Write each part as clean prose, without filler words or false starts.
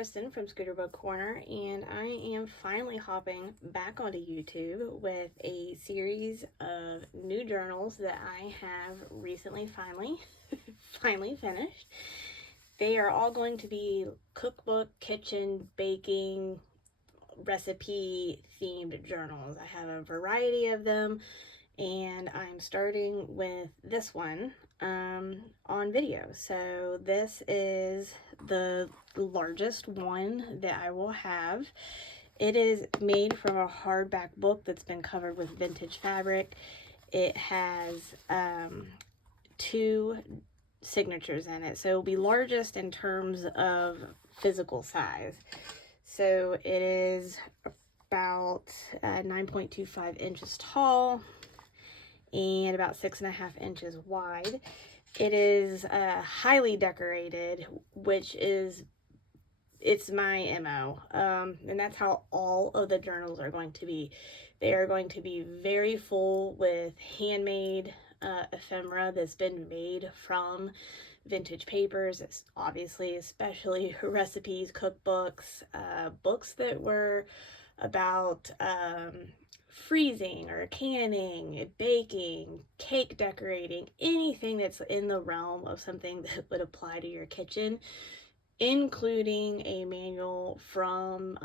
Kristen from Scooterbug Corner, and I am finally hopping back onto YouTube with a series of new journals that I have recently finally finished. They are all going to be cookbook, kitchen, baking, recipe themed journals. I have a variety of them, and I'm starting with this one on video. So this is the largest one that I will have. It is made from a hardback book that's been covered with vintage fabric. It has two signatures in it, so it'll be largest in terms of physical size. So it is about 9.25 inches tall and about 6.5 inches wide. It is highly decorated, which is, it's my MO. And that's how all of the journals are going to be. They are going to be very full with handmade ephemera that's been made from vintage papers, obviously, especially recipes, cookbooks, books that were about freezing or canning, baking, cake decorating, anything that's in the realm of something that would apply to your kitchen, including a manual from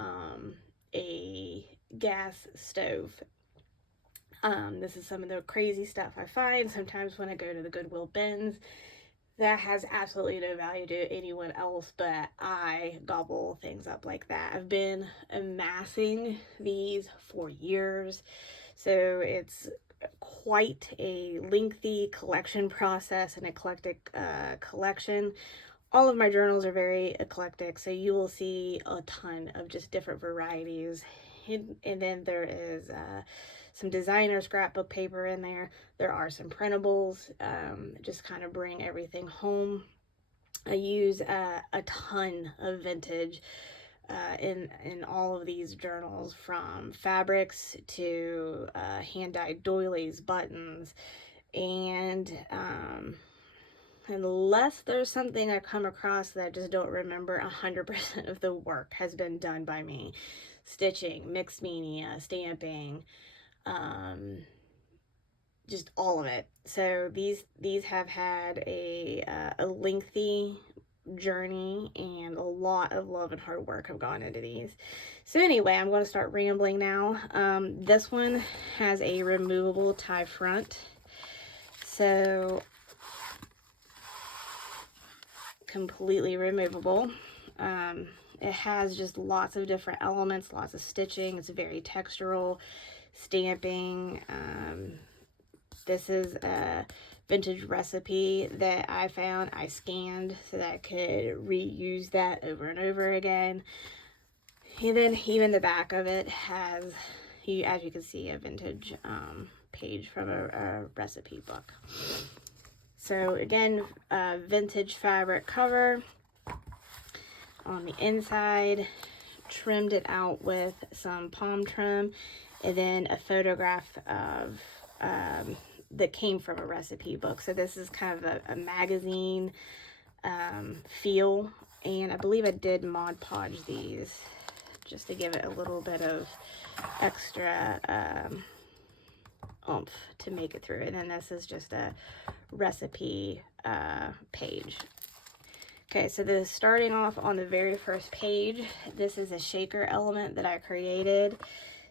a gas stove. This is some of the crazy stuff I find sometimes when I go to the Goodwill bins that has absolutely no value to anyone else, but I gobble things up like that. I've been amassing these for years, so it's quite a lengthy collection process, an eclectic collection. All of my journals are very eclectic, so you will see a ton of just different varieties. And then there is some designer scrapbook paper in there. There are some printables, just kind of bring everything home. I use a ton of vintage in all of these journals, from fabrics to hand-dyed doilies, buttons, and unless there's something I come across that I just don't remember, 100% of the work has been done by me. Stitching, mixed media, stamping, just all of it. So these have had a lengthy journey, and a lot of love and hard work have gone into these. So anyway, I'm going to start rambling now. This one has a removable tie front, so completely removable. It has just lots of different elements, lots of stitching. It's very textural, stamping. This is a vintage recipe that I found. I scanned so that I could reuse that over and over again. And then even the back of it has, as you can see, a vintage page from a recipe book. So again, vintage fabric cover. On the inside, trimmed it out with some palm trim, and then a photograph of that came from a recipe book. So this is kind of a magazine feel, and I believe I did Mod Podge these just to give it a little bit of extra oomph to make it through. And then this is just a recipe page. Okay, so starting off on the very first page, this is a shaker element that I created.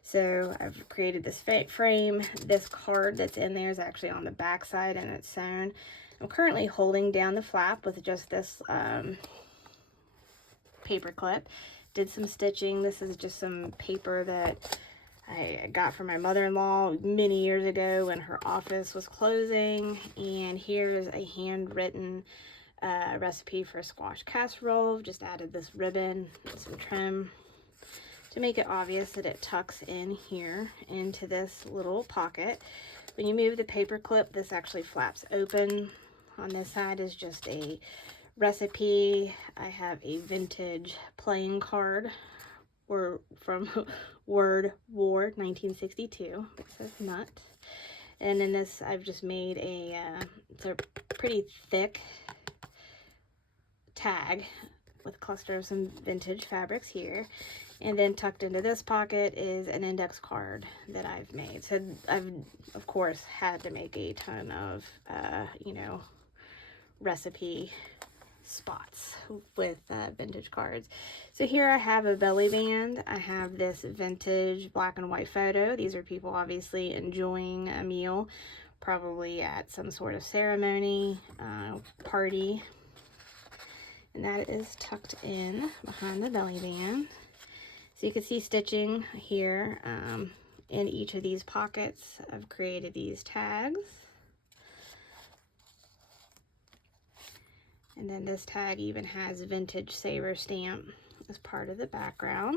So I've created this frame. This card that's in there is actually on the back side, and it's sewn. I'm currently holding down the flap with just this paper clip. Did some stitching. This is just some paper that I got from my mother-in-law many years ago when her office was closing. And here's a handwritten recipe for a squash casserole. Just added this ribbon and some trim to make it obvious that it tucks in here into this little pocket. When you move the paper clip, this actually flaps open. On this side is just a recipe. I have a vintage playing card from Word War 1962. It says nut. And in this, I've just made it's a pretty thick tag with a cluster of some vintage fabrics here. And then tucked into this pocket is an index card that I've made. So I've, of course, had to make a ton of, you know, recipe spots with vintage cards. So here I have a belly band. I have this vintage black and white photo. These are people obviously enjoying a meal, probably at some sort of ceremony, party. And that is tucked in behind the belly band. So you can see stitching here in each of these pockets. I've created these tags. And then this tag even has vintage saver stamp as part of the background.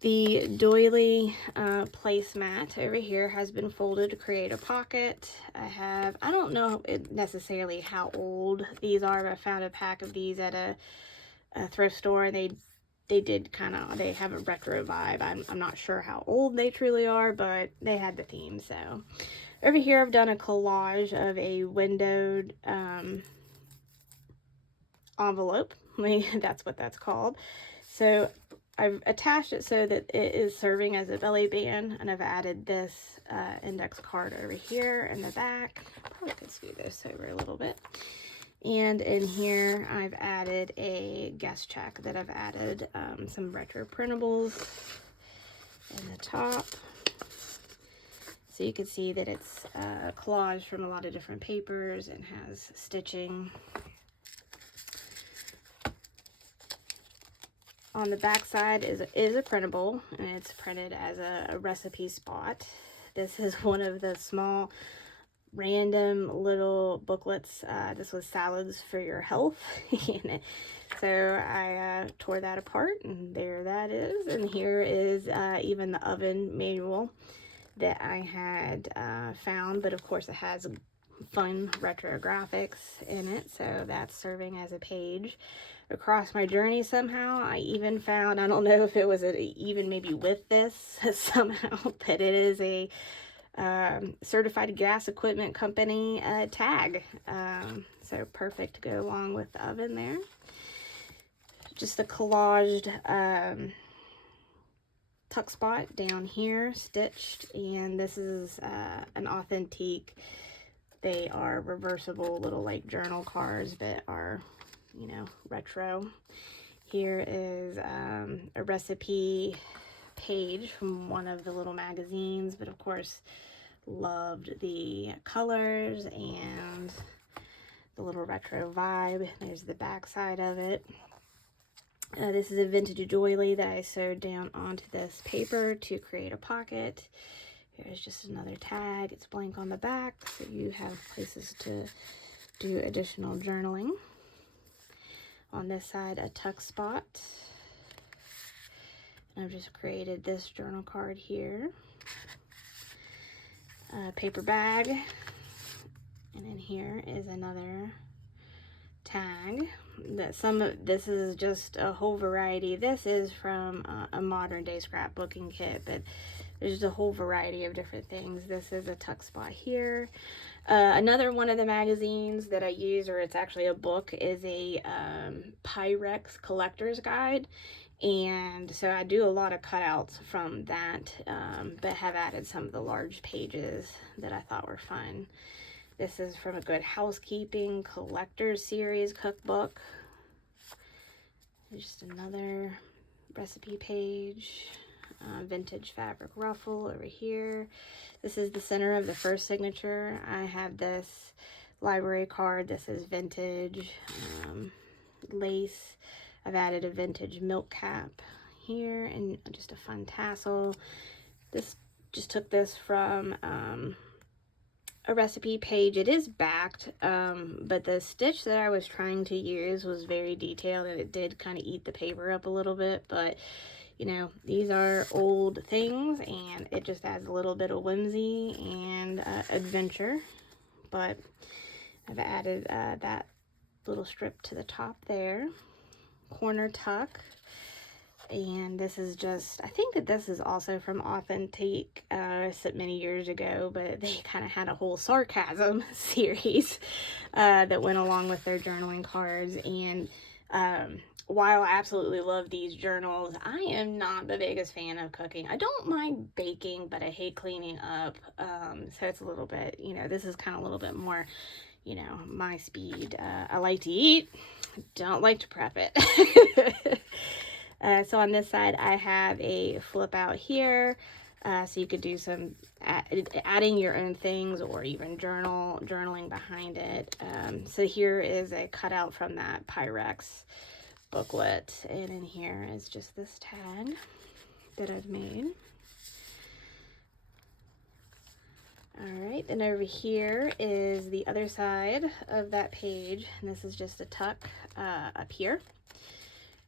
The doily placemat over here has been folded to create a pocket. I don't know necessarily how old these are, but I found a pack of these at a thrift store. They have a retro vibe. I'm not sure how old they truly are, but they had the theme. So over here I've done a collage of a windowed envelope. That's what that's called. So I've attached it so that it is serving as a belly band, and I've added this index card over here in the back. Probably could scoot this over a little bit. And in here I've added a guest check that I've added some retro printables in the top. So you can see that it's collaged from a lot of different papers and has stitching. On the back side is a printable, and it's printed as a recipe spot. This is one of the small random little booklets. This was Salads for Your Health. So I tore that apart, and there that is. And here is even the oven manual that I had found, but of course it has fun retro graphics in it, so that's serving as a page. Across my journey somehow I even found, I don't know if it was even maybe with this somehow, but it is a certified gas equipment company tag, so perfect to go along with the oven there. Just a collaged tuck spot down here stitched, and this is an authentique. They are reversible little like journal cards that are, you know, retro. Here is a recipe page from one of the little magazines, but of course loved the colors and the little retro vibe. There's the back side of it. This is a vintage doily that I sewed down onto this paper to create a pocket. Here's just another tag. It's blank on the back, so you have places to do additional journaling. On this side, a tuck spot. And I've just created this journal card here. A paper bag. And in here is another tag. This is just a whole variety. This is from a modern day scrapbooking kit, but there's a whole variety of different things. This is a tuck spot here. Another one of the magazines that I use, or it's actually a book, is a Pyrex collector's guide. And so I do a lot of cutouts from that, but have added some of the large pages that I thought were fun. This is from a Good Housekeeping Collector's Series cookbook. Just another recipe page. Vintage fabric ruffle over here. This is the center of the first signature. I have this library card. This is vintage lace. I've added a vintage milk cap here and just a fun tassel. This just took this from a recipe page. It is backed, but the stitch that I was trying to use was very detailed, and it did kind of eat the paper up a little bit, but you know, these are old things, and it just adds a little bit of whimsy and adventure. But I've added that little strip to the top there. Corner tuck. And this is just, I think that this is also from Authentique, many years ago, but they kind of had a whole sarcasm series that went along with their journaling cards. And while I absolutely love these journals, I am not the biggest fan of cooking. I don't mind baking, but I hate cleaning up. So it's a little bit, this is kind of a little bit more, my speed. I like to eat, don't like to prep it. So on this side, I have a flip out here. So you could do some adding your own things, or even journaling behind it. So here is a cutout from that Pyrex booklet. And in here is just this tag that I've made. All right, and over here is the other side of that page. And this is just a tuck up here.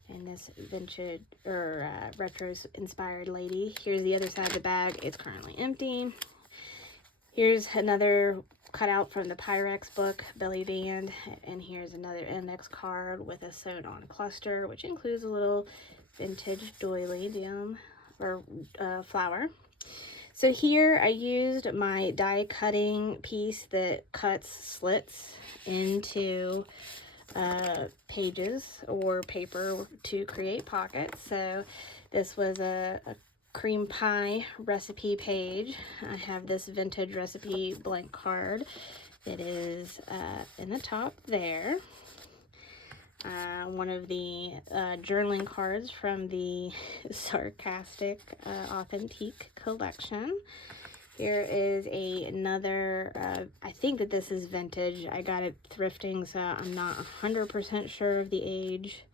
And this vintage or retro inspired lady. Here's the other side of the bag. It's currently empty. Here's another cutout from the Pyrex book, Belly Band. And here's another index card with a sewed on cluster, which includes a little vintage doily down or flower. So here I used my die cutting piece that cuts slits into pages or paper to create pockets. So this was a cream pie recipe page. I have this vintage recipe blank card that is in the top there. One of the journaling cards from the Sarcastic Authentique collection. Here is another, I think that this is vintage. I got it thrifting, so I'm not 100% sure of the age.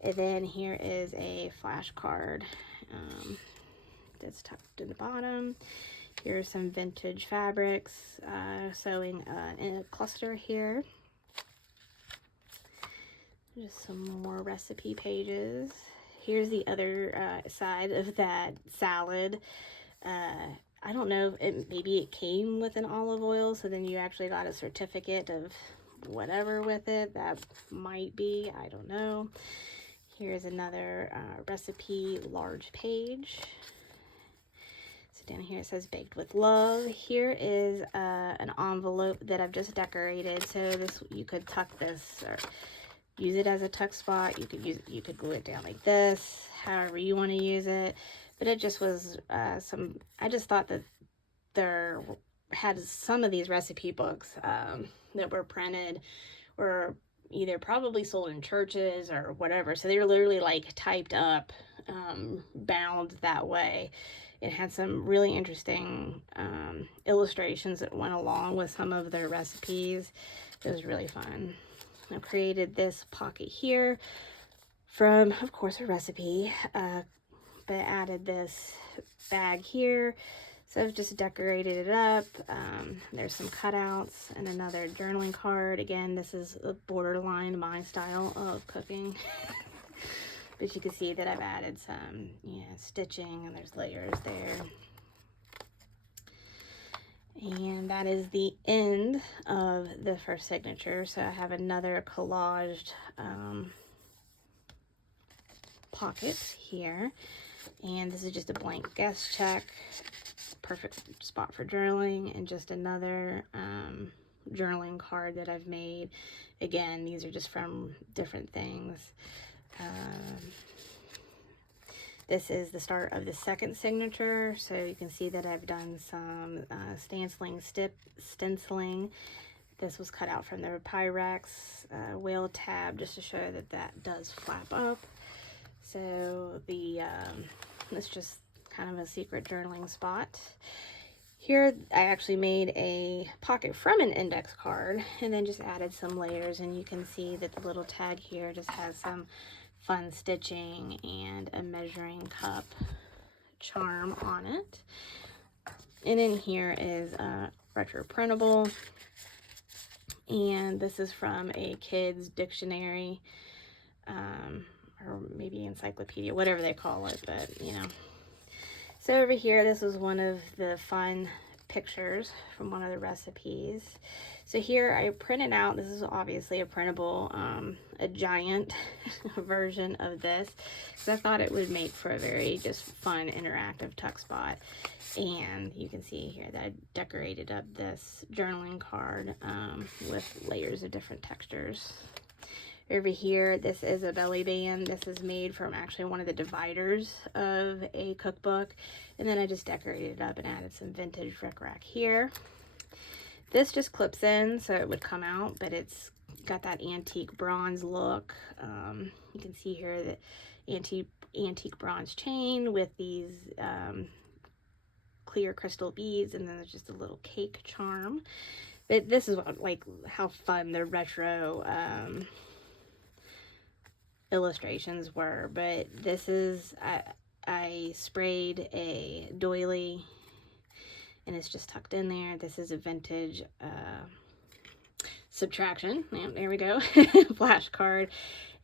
And then here is a flashcard that's tucked in the bottom. Here's some vintage fabrics, sewing in a cluster here. Just some more recipe pages. Here's the other side of that salad. I don't know, maybe it came with an olive oil, so then you actually got a certificate of whatever with it. That might be, I don't know. Here's another recipe large page. So down here it says baked with love. Here is an envelope that I've just decorated. So this, you could tuck this or use it as a tuck spot. You could glue it down like this, however you want to use it. But it just was I just thought that there had some of these recipe books that were printed or either probably sold in churches or whatever. So they were literally like typed up, bound that way. It had some really interesting illustrations that went along with some of their recipes. It was really fun. I've created this pocket here from, of course, a recipe, but added this bag here. So I've just decorated it up. There's some cutouts and another journaling card. Again, this is a borderline my style of cooking. But you can see that I've added some, stitching, and there's layers there. And that is the end of the first signature. So I have another collaged pocket here. And this is just a blank guest check. Perfect spot for journaling. And just another journaling card that I've made. Again, these are just from different things. This is the start of the second signature, so you can see that I've done some stenciling. This was cut out from the Pyrex whale tab, just to show that that does flap up. So it's just kind of a secret journaling spot. Here I actually made a pocket from an index card and then just added some layers, and you can see that the little tag here just has some fun stitching and a measuring cup charm on it. And in here is a retro printable, and this is from a kid's dictionary, or maybe encyclopedia, whatever they call it, but So over here, this was one of the fun pictures from one of the recipes. So here I printed out, this is obviously a printable, a giant version of this, because I thought it would make for a very just fun interactive tuck spot. And you can see here that I decorated up this journaling card with layers of different textures. Over here, this is a belly band. This is made from actually one of the dividers of a cookbook. And then I just decorated it up and added some vintage rickrack here. This just clips in so it would come out, but it's got that antique bronze look. You can see here that antique bronze chain with these clear crystal beads, and then there's just a little cake charm. But this is what, like, how fun the retro illustrations were. But this is, I sprayed a doily and it's just tucked in there. This is a vintage subtraction. Yeah, there we go. Flashcard.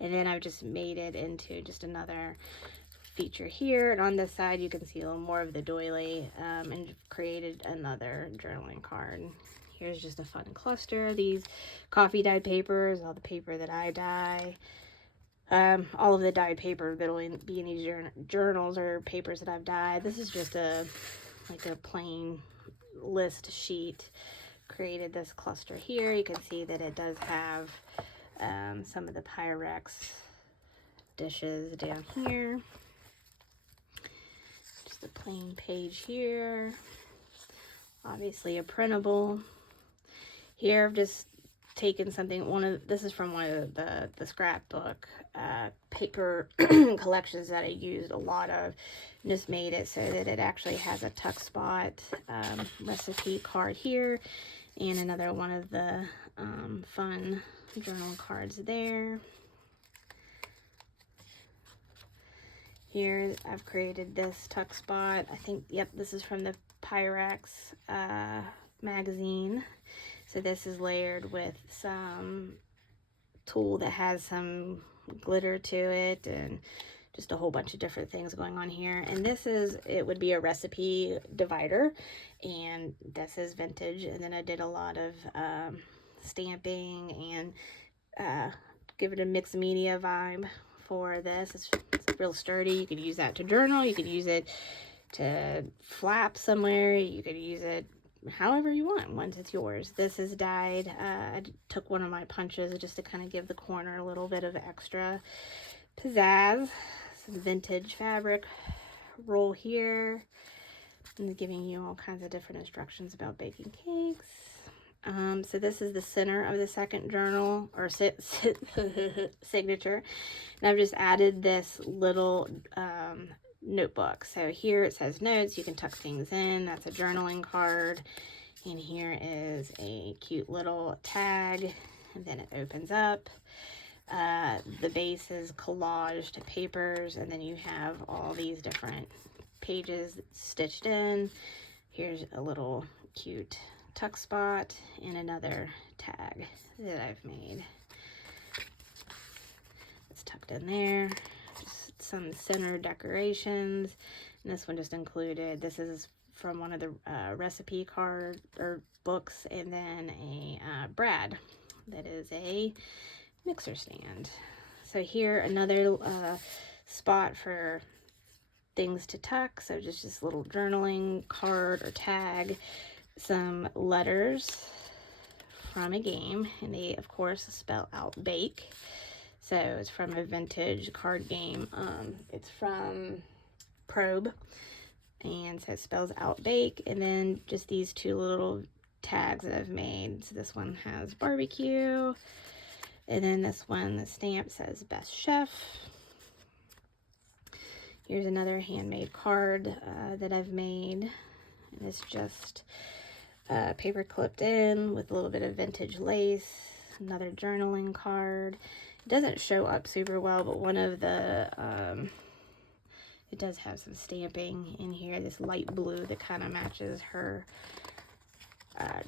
And then I've just made it into just another feature here. And on this side, you can see a little more of the doily, and created another journaling card. Here's just a fun cluster of these coffee dyed papers, all the paper that I dye. All of the dyed paper that'll be in these journals or papers that I've dyed. This is just like a plain list sheet. Created this cluster here. You can see that it does have some of the Pyrex dishes down here. Just a plain page here. Obviously a printable. Here I've just taken something, this is from one of the scrapbook paper collections that I used a lot of, and just made it so that it actually has a tuck spot recipe card here, and another one of the fun journal cards there. Here I've created this tuck spot. I think, yep, this is from the Pyrex magazine. So this is layered with some tulle that has some glitter to it and just a whole bunch of different things going on here. And this is, it would be a recipe divider, and this is vintage. And then I did a lot of stamping and give it a mixed media vibe for this. It's real sturdy. You could use that to journal. You could use it to flap somewhere. You could use it however you want once it's yours. This is dyed. I took one of my punches just to kind of give the corner a little bit of extra pizzazz. Some vintage fabric roll here, and giving you all kinds of different instructions about baking cakes. So this is the center of the second journal, or signature, and I've just added this little notebook. So here it says notes. You can tuck things in. That's a journaling card. And here is a cute little tag, and then it opens up. The base is collaged papers, and then you have all these different pages stitched in. Here's a little cute tuck spot and another tag that I've made. It's tucked in there. Just some center decorations. And this one just included, this is from one of the recipe card or books, and then a brad that is a mixer stand. So here another spot for things to tuck. So just this little journaling card or tag, some letters from a game, and they of course spell out bake. So it's from a vintage card game. It's from Probe, and so it spells out bake. And then just these two little tags that I've made. So this one has barbecue, and then this one, the stamp says best chef. Here's another handmade card that I've made, and it's just paper clipped in with a little bit of vintage lace. Another journaling card. It doesn't show up super well, but one of the it does have some stamping in here, this light blue that kind of matches her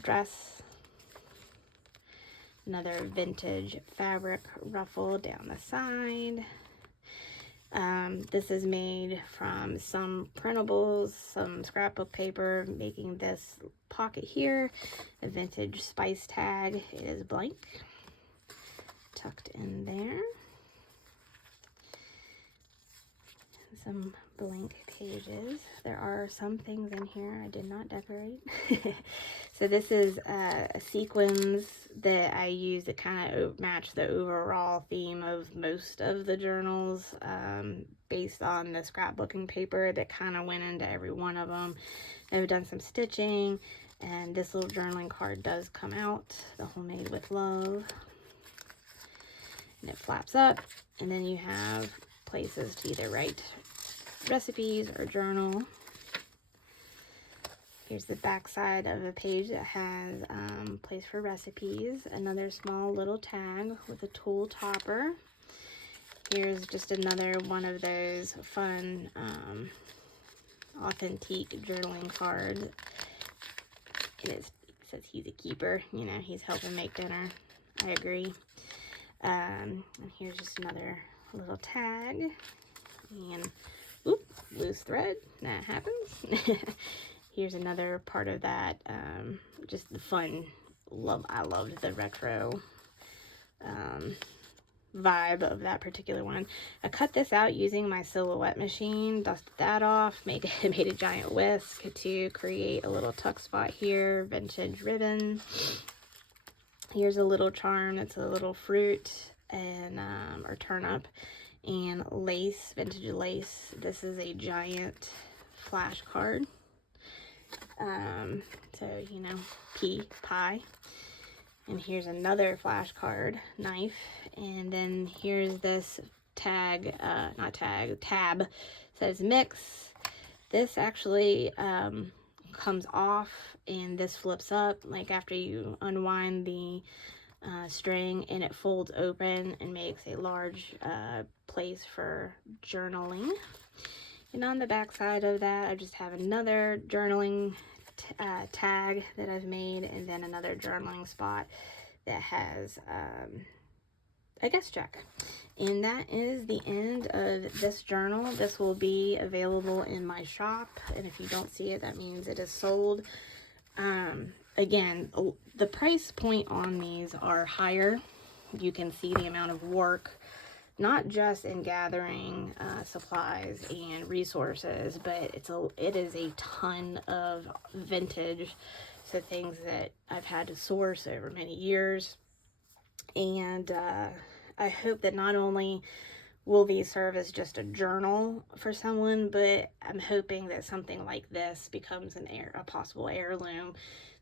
dress. Another vintage fabric ruffle down the side. This is made from some printables, some scrapbook paper, making this pocket here, a vintage spice tag. It is blank, tucked in there. Some blank pages. There are some things in here I did not decorate. So this is a sequins that I use that kind of match the overall theme of most of the journals, based on the scrapbooking paper that kind of went into every one of them. I've done some stitching, and this little journaling card does come out, the Homemade with Love. And it flaps up, and then you have places to either write recipes or journal. Here's the back side of a page that has place for recipes. Another small little tag with a tool topper. Here's just another one of those fun authentic journaling cards. It says he's a keeper. You know, he's helping make dinner. I agree. And here's just another little tag. And oop, loose thread. That happens. Here's another part of that. Just the fun. I loved the retro vibe of that particular one. I cut this out using my Silhouette machine, dusted that off, made a giant whisk to create a little tuck spot here, vintage ribbon. Here's a little charm that's a little fruit and or turnip and lace, vintage lace. This is a giant flash card. So, you know, pie. And here's another flashcard knife. And then here's this tab says mix. This actually comes off, and this flips up like after you unwind the string, and it folds open and makes a large place for journaling. And on the back side of that, I just have another journaling tag that I've made, and then another journaling spot that has a guest check. And that is the end of this journal. This will be available in my shop, and if you don't see it, that means it is sold. Again, the price point on these are higher. You can see the amount of work, not just in gathering supplies and resources, but it is a ton of vintage, so things that I've had to source over many years. And I hope that not only will these serve as just a journal for someone, but I'm hoping that something like this becomes a possible heirloom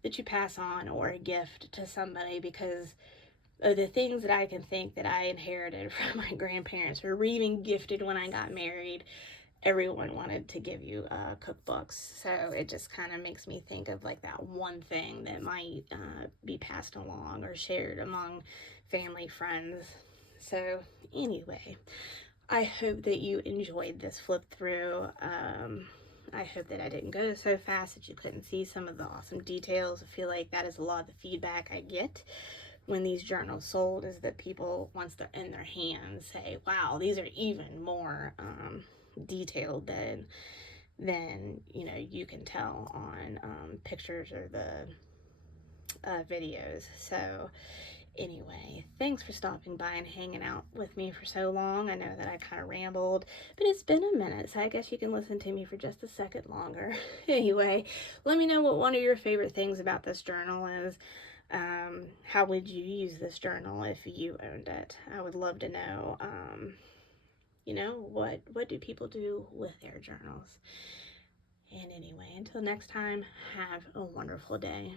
that you pass on, or a gift to somebody, because of the things that I can think that I inherited from my grandparents, or were even gifted when I got married. Everyone wanted to give you cookbooks, so it just kind of makes me think of like that one thing that might be passed along or shared among family, friends. So anyway, I hope that you enjoyed this flip through. I hope that I didn't go so fast that you couldn't see some of the awesome details. I feel like that is a lot of the feedback I get when these journals sold, is that people, once they're in their hands, say, wow, these are even more detailed than you know, you can tell on pictures or the videos. So anyway, thanks for stopping by and hanging out with me for so long. I know that I kind of rambled, but it's been a minute, so I guess you can listen to me for just a second longer. Anyway, let me know what one of your favorite things about this journal is. How would you use this journal if you owned it? I would love to know. You know, what do people do with their journals? And anyway, until next time, have a wonderful day.